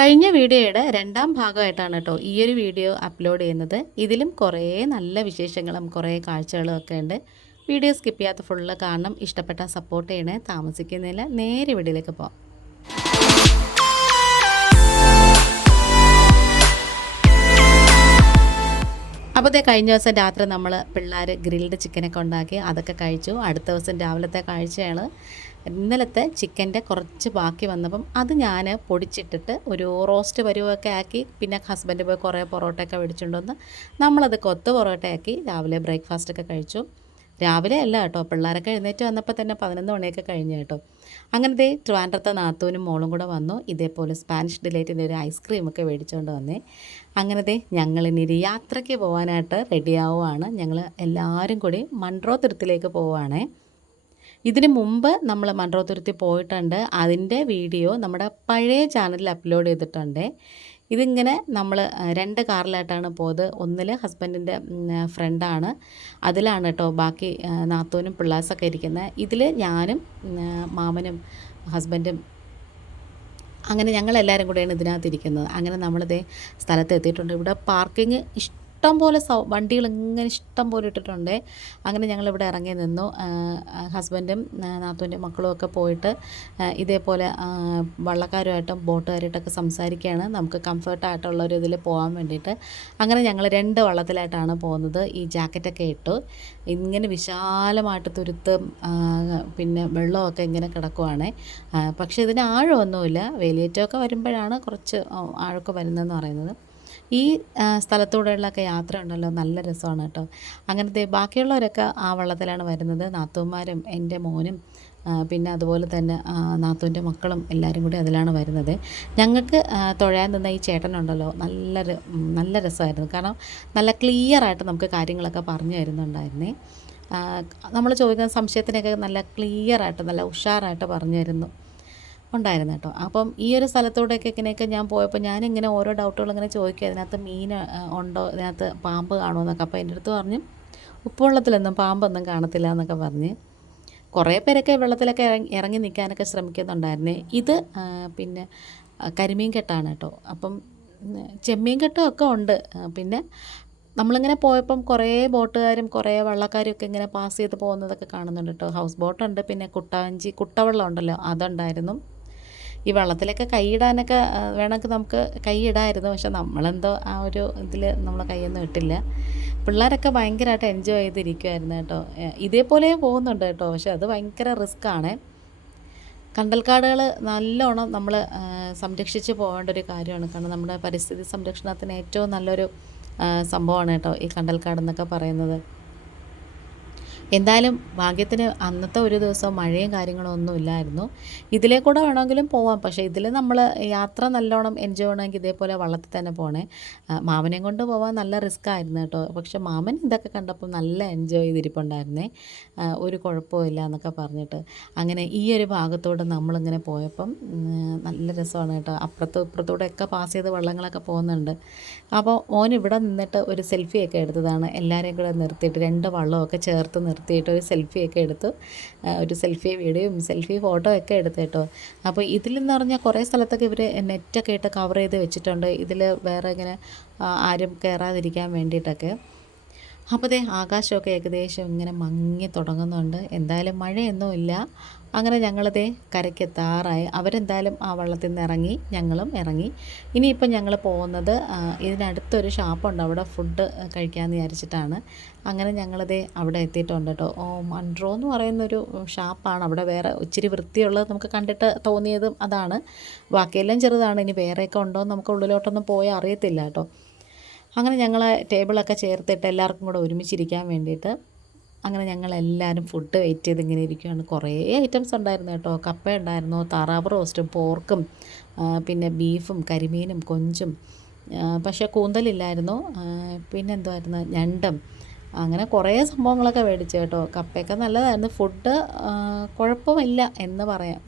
കഴിഞ്ഞ വീഡിയോയുടെ രണ്ടാം ഭാഗമായിട്ടാണ് കേട്ടോ ഈ ഒരു വീഡിയോ അപ്ലോഡ് ചെയ്യുന്നത്. ഇതിലും കുറേ നല്ല വിശേഷങ്ങളും കുറേ കാഴ്ചകളും ഒക്കെ ഉണ്ട്. വീഡിയോ സ്കിപ്പ് ചെയ്യാത്ത ഫുള്ള് കാണണം. ഇഷ്ടപ്പെട്ട സപ്പോർട്ട് ചെയ്യണേ. താമസിക്കുന്നില്ല നേരെ വീഡിയോയിലേക്ക് പോകാം അപ്പോൾ ദേ കഴിഞ്ഞ ദിവസം രാത്രി നമ്മൾ പിള്ളേർ ഗ്രിൽഡ് ചിക്കനൊക്കെ ഉണ്ടാക്കി അതൊക്കെ കഴിച്ചു. അടുത്ത ദിവസം രാവിലത്തെ കാഴ്ചയാണ്. ഇന്നലത്തെ ചിക്കന്റെ കുറച്ച് ബാക്കി വന്നപ്പം അത് ഞാൻ പൊടിച്ചിട്ടിട്ട് ഒരു റോസ്റ്റ് പരുവൊക്കെ ആക്കി പിന്നെ ഹസ്ബൻഡ് പോയി കുറേ പൊറോട്ടയൊക്കെ മേടിച്ചുകൊണ്ടുവന്ന് നമ്മളത് കൊത്ത് പൊറോട്ടയാക്കി രാവിലെ ബ്രേക്ക്ഫാസ്റ്റൊക്കെ കഴിച്ചു. രാവിലെ അല്ല കേട്ടോ പിള്ളേരൊക്കെ എഴുന്നേറ്റ് വന്നപ്പോൾ തന്നെ പതിനൊന്ന് മണിയൊക്കെ കഴിഞ്ഞു കേട്ടോ. അങ്ങനത്തെ ട്രിവാൻഡ്രത്തെ നാത്തൂനും മോളും കൂടെ വന്നു ഇതേപോലെ സ്പാനിഷ് ഡിലൈറ്റിന്റെ ഒരു ഐസ്ക്രീമൊക്കെ മേടിച്ചുകൊണ്ട് വന്നേ. അങ്ങനത്തെ ഞങ്ങളിനി ഒരു യാത്രയ്ക്ക് പോകാനായിട്ട് റെഡിയാവുകയാണ് ഞങ്ങൾ എല്ലാവരും കൂടി മൺട്രോ തുരുത്തിലേക്ക് പോവുകയാണേ ഇതിന് മുമ്പ് നമ്മൾ മൺറോതുരുത്തി പോയിട്ടുണ്ട്. അതിന്റെ വീഡിയോ നമ്മുടെ പഴയ ചാനലിൽ അപ്ലോഡ് ചെയ്തിട്ടുണ്ട്. ഇതിങ്ങനെ നമ്മൾ രണ്ട് കാറിലായിട്ടാണ് പോയത്. ഒന്നിൽ ഹസ്ബൻഡിന്റെ ഫ്രണ്ടാണ്. അതിലാണ് കേട്ടോ ബാക്കി നാത്തൂനും പിള്ളേഴ്സൊക്കെ ഇരിക്കുന്നത് ഇതിൽ ഞാനും മാമനും ഹസ്ബൻഡും അങ്ങനെ ഞങ്ങളെല്ലാവരും കൂടെയാണ് ഇതിനകത്ത് ഇരിക്കുന്നത് അങ്ങനെ നമ്മളിതേ സ്ഥലത്ത് എത്തിയിട്ടുണ്ട് ഇവിടെ പാർക്കിംഗ് ഇഷ്ടം പോലെ സൗ വണ്ടികൾ ഇങ്ങനെ ഇഷ്ടം പോലെ ഇട്ടിട്ടുണ്ട്. അങ്ങനെ ഞങ്ങളിവിടെ ഇറങ്ങി നിന്നു. ഹസ്ബൻഡും നാത്തൂന്റെ മക്കളും ഒക്കെ പോയിട്ട് ഇതേപോലെ വള്ളക്കാരുമായിട്ടും ബോട്ടുകാരായിട്ടൊക്കെ സംസാരിക്കുകയാണ്. നമുക്ക് കംഫർട്ടായിട്ടുള്ള ഒരു ഇതിൽ പോകാൻ വേണ്ടിയിട്ട്. അങ്ങനെ ഞങ്ങൾ രണ്ട് വള്ളത്തിലായിട്ടാണ് പോകുന്നത്. ഈ ജാക്കറ്റൊക്കെ ഇട്ടു. ഇങ്ങനെ വിശാലമായിട്ട് തുരുത്ത് പിന്നെ വെള്ളമൊക്കെ ഇങ്ങനെ കിടക്കുവാണ്. പക്ഷേ ഇതിന് ആഴമൊന്നുമില്ല. വേലിയേറ്റമൊക്കെ വരുമ്പോഴാണ് കുറച്ച് ആഴമൊക്കെ വരുന്നതെന്ന് പറയുന്നത്. ഈ സ്ഥലത്തൂടെയുള്ള സ്ഥലത്തൂടെയുള്ളൊക്കെ യാത്ര ഉണ്ടല്ലോ നല്ല രസമാണ് കേട്ടോ. അങ്ങനത്തെ ബാക്കിയുള്ളവരൊക്കെ ആ വള്ളത്തിലാണ് വരുന്നത്. നാത്തൂന്മാരും എന്റെ മോനും പിന്നെ അതുപോലെ തന്നെ നാത്തൂന്റെ മക്കളും എല്ലാവരും കൂടി അതിലാണ് വരുന്നത്. ഞങ്ങൾക്ക് തുഴയാൻ നിന്ന ഈ ചേട്ടനുണ്ടല്ലോ നല്ല നല്ല രസമായിരുന്നു. കാരണം നല്ല ക്ലിയറായിട്ട് നമുക്ക് കാര്യങ്ങളൊക്കെ പറഞ്ഞു തരുന്നുണ്ടായിരുന്നേ. നമ്മൾ ചോദിക്കുന്ന സംശയത്തിനൊക്കെ നല്ല ക്ലിയറായിട്ട് നല്ല ഉഷാറായിട്ട് പറഞ്ഞു തരുന്നു. ഉണ്ടായിരുന്നു കേട്ടോ. അപ്പം ഈ ഒരു സ്ഥലത്തോടെയൊക്കെ ഇങ്ങനെയൊക്കെ ഞാൻ പോയപ്പോൾ ഞാനിങ്ങനെ ഓരോ ഡൗട്ടുകൾ ഇങ്ങനെ ചോദിക്കും അതിനകത്ത് മീൻ ഉണ്ടോ? ഇതിനകത്ത് പാമ്പ് കാണുമോ? എന്നൊക്കെ. അപ്പോൾ എന്റെ അടുത്ത് പറഞ്ഞു ഉപ്പുവെള്ളത്തിലൊന്നും പാമ്പൊന്നും കാണത്തില്ല എന്നൊക്കെ പറഞ്ഞ് കുറേ പേരൊക്കെ വെള്ളത്തിലൊക്കെ ഇറങ്ങി ഇറങ്ങി നിൽക്കാനൊക്കെ ശ്രമിക്കുന്നുണ്ടായിരുന്നേ. ഇത് പിന്നെ കരിമീൻ കെട്ടാണ് കേട്ടോ. അപ്പം ചെമ്മീൻ കെട്ടൊക്കെ ഉണ്ട്. പിന്നെ നമ്മളിങ്ങനെ പോയപ്പം കുറേ ബോട്ടുകാരും കുറേ വള്ളക്കാരും ഒക്കെ ഇങ്ങനെ പാസ് ചെയ്ത് പോകുന്നതൊക്കെ കാണുന്നുണ്ട് കേട്ടോ. ഹൗസ് ബോട്ടുണ്ട് പിന്നെ കുട്ടാഞ്ചി കുട്ടവെള്ളം ഉണ്ടല്ലോ അതുണ്ടായിരുന്നു. ഈ വെള്ളത്തിലൊക്കെ കൈയിടാനൊക്കെ വേണമെങ്കിൽ നമുക്ക് കൈയിടായിരുന്നു. പക്ഷെ നമ്മളെന്തോ ആ ഒരു ഇതിൽ നമ്മൾ കൈയൊന്നും ഇട്ടില്ല. പിള്ളേരൊക്കെ ഭയങ്കരമായിട്ട് എൻജോയ് ചെയ്തിരിക്കുമായിരുന്നു കേട്ടോ. ഇതേപോലെ പോകുന്നുണ്ട് കേട്ടോ. പക്ഷെ അത് ഭയങ്കര റിസ്ക് ആണ്. കണ്ടൽക്കാടുകൾ നല്ലോണം നമ്മൾ സംരക്ഷിച്ച് പോകേണ്ട ഒരു കാര്യമാണ്. കാരണം നമ്മുടെ പരിസ്ഥിതി സംരക്ഷണത്തിന് ഏറ്റവും നല്ലൊരു സംഭവമാണ് കേട്ടോ ഈ കണ്ടൽക്കാട് എന്നൊക്കെ പറയുന്നത്. എന്തായാലും ഭാഗ്യത്തിന് അന്നത്തെ ഒരു ദിവസം മഴയും കാര്യങ്ങളും ഒന്നും ഇല്ലായിരുന്നു. ഇതിലേ കൂടെ വേണമെങ്കിലും പോവാം. പക്ഷേ ഇതിൽ നമ്മൾ യാത്ര നല്ലോണം എൻജോയ് ചെയ്യണമെങ്കിൽ ഇതേപോലെ വള്ളത്തിൽ തന്നെ പോകണേ മാമനെ കൊണ്ട് പോവാൻ നല്ല റിസ്ക് ആയിരുന്നു കേട്ടോ. പക്ഷെ മാമൻ ഇതൊക്കെ കണ്ടപ്പോൾ നല്ല എൻജോയ് ചെയ്തിരിപ്പുണ്ടായിരുന്നേ. ഒരു കുഴപ്പമില്ല എന്നൊക്കെ പറഞ്ഞിട്ട്. അങ്ങനെ ഈ ഒരു ഭാഗത്തോടെ നമ്മളിങ്ങനെ പോയപ്പം നല്ല രസമാണ് കേട്ടോ. അപ്പുറത്തും ഇപ്പുറത്തൂടെ ഒക്കെ പാസ് ചെയ്ത് വള്ളങ്ങളൊക്കെ പോകുന്നുണ്ട്. അപ്പോൾ ഓൻ ഇവിടെ നിന്നിട്ട് ഒരു സെൽഫിയൊക്കെ എടുത്തതാണ്. എല്ലാവരെയും കൂടെ നിർത്തിയിട്ട് രണ്ട് വള്ളമൊക്കെ ചേർത്ത് നിർത്തിയിട്ട് ഒരു സെൽഫിയൊക്കെ എടുത്തു ഒരു സെൽഫി വീഡിയോയും സെൽഫി ഫോട്ടോ ഒക്കെ എടുത്തു കേട്ടോ. അപ്പോൾ ഇതിലെന്ന് പറഞ്ഞാൽ കുറേ സ്ഥലത്തൊക്കെ ഇവർ നെറ്റൊക്കെ ഇട്ട് കവർ ചെയ്ത് വെച്ചിട്ടുണ്ട്. ഇതിൽ വേറെ ഇങ്ങനെ ആരും കയറാതിരിക്കാൻ വേണ്ടിയിട്ടൊക്കെ. അപ്പോൾ ദേ ആകാശമൊക്കെ ഏകദേശം ഇങ്ങനെ മങ്ങി തുടങ്ങുന്നുണ്ട്. എന്തായാലും മഴയൊന്നും ഇല്ല. അങ്ങനെ ഞങ്ങളതേ കരയ്ക്കെത്താറായി. അവരെന്തായാലും ആ വള്ളത്തിൽ നിന്ന് ഇറങ്ങി ഞങ്ങളും ഇറങ്ങി. ഇനിയിപ്പം ഞങ്ങൾ പോകുന്നത് ഇതിനടുത്തൊരു ഷാപ്പുണ്ട്. അവിടെ ഫുഡ് കഴിക്കാമെന്ന് വിചാരിച്ചിട്ടാണ്. അങ്ങനെ ഞങ്ങളതേ അവിടെ എത്തിയിട്ടുണ്ട് കേട്ടോ ഓ മൺട്രോ എന്ന് പറയുന്നൊരു ഷാപ്പാണ്. അവിടെ വേറെ ഇച്ചിരി വൃത്തിയുള്ളത് നമുക്ക് കണ്ടിട്ട് തോന്നിയതും അതാണ്. ബാക്കിയെല്ലാം ചെറുതാണ്. ഇനി വേറെയൊക്കെ ഉണ്ടോ നമുക്ക് ഉള്ളിലോട്ടൊന്നും പോയാൽ അറിയത്തില്ല കേട്ടോ അങ്ങനെ ഞങ്ങൾ ടേബിളൊക്കെ ചേർത്തിട്ട് എല്ലാവർക്കും കൂടെ ഒരുമിച്ചിരിക്കാൻ വേണ്ടിയിട്ട് അങ്ങനെ ഞങ്ങൾ എല്ലാവരും ഫുഡ് വെയിറ്റ് ചെയ്ത് ഇങ്ങനെ ഇരിക്കുകയാണ് കുറേ ഐറ്റംസ് ഉണ്ടായിരുന്നു കേട്ടോ. കപ്പ ഉണ്ടായിരുന്നു താറാവ് റോസ്റ്റും പോർക്കും പിന്നെ ബീഫും കരിമീനും കൊഞ്ചും പക്ഷേ കൂന്തലില്ലായിരുന്നു. പിന്നെ എന്തുമായിരുന്നു ഞണ്ടും. അങ്ങനെ കുറേ സംഭവങ്ങളൊക്കെ മേടിച്ചു കേട്ടോ. കപ്പയൊക്കെ നല്ലതായിരുന്നു. ഫുഡ് കുഴപ്പമില്ല എന്ന് പറയാം.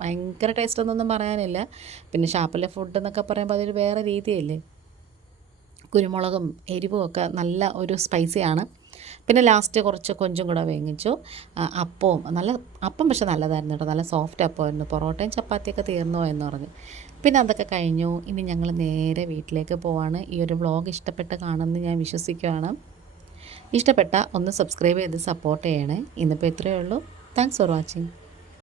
ഭയങ്കര ടേസ്റ്റ് ഒന്നും പറയാനില്ല. പിന്നെ ഷാപ്പിലെ ഫുഡ് എന്നൊക്കെ പറയുമ്പോൾ അതൊരു വേറെ രീതിയല്ലേ? കുരുമുളകും എരിവും ഒക്കെ നല്ല ഒരു സ്പൈസിയാണ്. പിന്നെ ലാസ്റ്റ് കുറച്ച് കൊഞ്ചും കൂടെ വേങ്ങിച്ചു അപ്പവും നല്ല അപ്പം പക്ഷെ നല്ലതായിരുന്നു കേട്ടോ. നല്ല സോഫ്റ്റ് അപ്പമായിരുന്നു. പൊറോട്ടയും ചപ്പാത്തിയൊക്കെ തീർന്നു എന്ന് പറഞ്ഞു. പിന്നെ അതൊക്കെ കഴിഞ്ഞു. ഇനി ഞങ്ങൾ നേരെ വീട്ടിലേക്ക് പോവാണ്. ഈ ഒരു വ്ളോഗ് ഇഷ്ടപ്പെട്ട് കാണുമെന്ന് ഞാൻ വിശ്വസിക്കുകയാണ്. ഇഷ്ടപ്പെട്ട ഒന്ന് സബ്സ്ക്രൈബ് ചെയ്ത് സപ്പോർട്ട് ചെയ്യണേ. ഇന്നിപ്പോൾ ഇത്രയേ ഉള്ളൂ. Thanks for watching